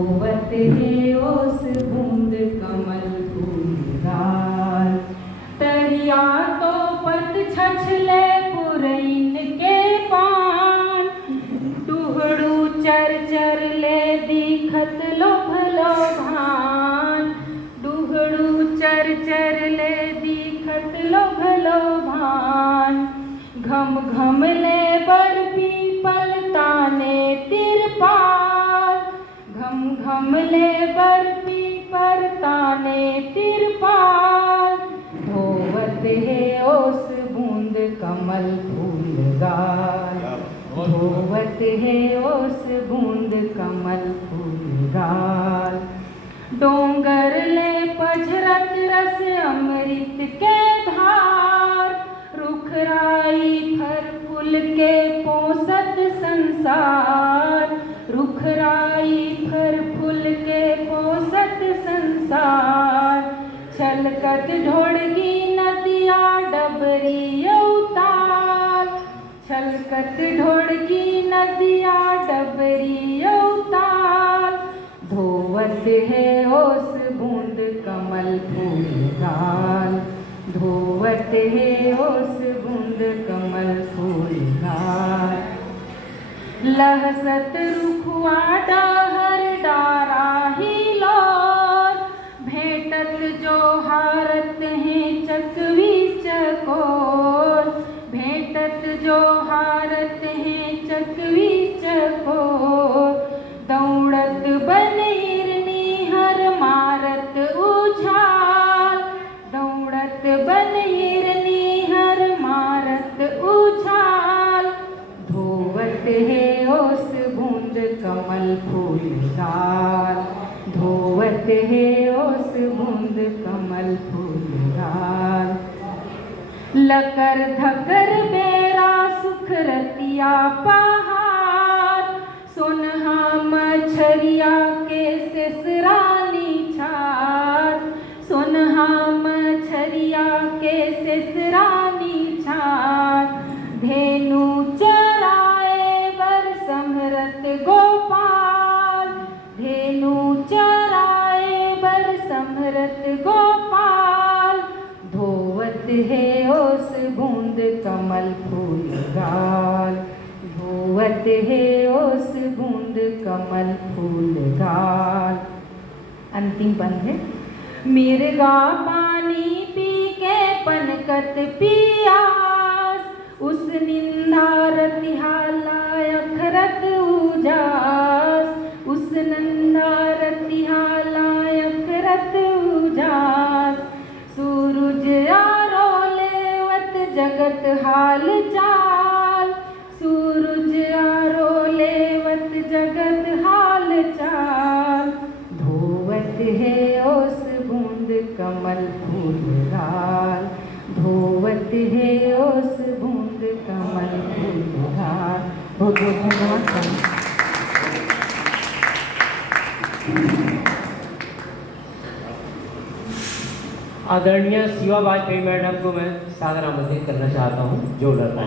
धोवत है ओस बूंद कमल फूलदार। तरिया तो पत छछले पुरैन के पान, टुहड़ू चर चर ले दिखत लो भलो भान। टुहड़ू चर चर ले दिखत लो भलो भान। घम घम ले बर पीपल ताने तिरपाल। घम घम ले बर पीपल ताने तिरपाल। धोवत है ओस बूंद कमल फूलदार। धोवत है ओस बूंद कमल फूलदार। डोंगर ले पझरत रस अमृत के धार। रुखराई फर फूल के पोसत संसार। रुखराई फर फूल के पोसत संसार। छलकत ढोड़गी नदिया डबरी अवतार। छलकत ढोड़गी नदिया डबरी अवतार। धोवत है ओस बूंद कमल फूलदार। धोवत है ओस बूंद कमल फूलदार। लहसत रुखवा डहर डारा ही लोर। भेटत जो हारत हैं चकवी चकोर। भेटत जो हारत हैं चकवी चकोर। दौड़त बन हिरनी हर मारत उछाल। दौड़त बन हिरनी हर मारत उछाल। धोवत है ओस बूंद कमल फूलदार। धोवत है ओस बूंद कमल फूलदार। लकर धकर बेरा सुखरतिया पहाड़। सोनहा मछरिया के सिसरानी छार। सोनहा मछरिया के सिसरानी छार। धेनु चराए बर समरत गोपाल। धेनु चराए बर समरत गोपाल। धोवत है ओस बूंद कमल फूलदार। धोवत है ओस बूंद कमल फूलदार। अंतिम पंद है। मिर्गा पानी पी के पनकत पियास। उस निंदा रतिहा लायक रत उजास। उस नंदा रतिहा लायक रत उजास। सूरज आरो लेवत जगत हाल चाल। सूरज आरो लेवत जगत हाल चाल। धोवत है ओस बूंद कमल फूलदार। धोवत है ओस बूंद कमल फूलदार। बहुत बहुत धन्यवाद। आदरणीय शिवा वाजपेयी मैडम को मैं सादर आमंत्रित करना चाहता हूँ। जो लड़का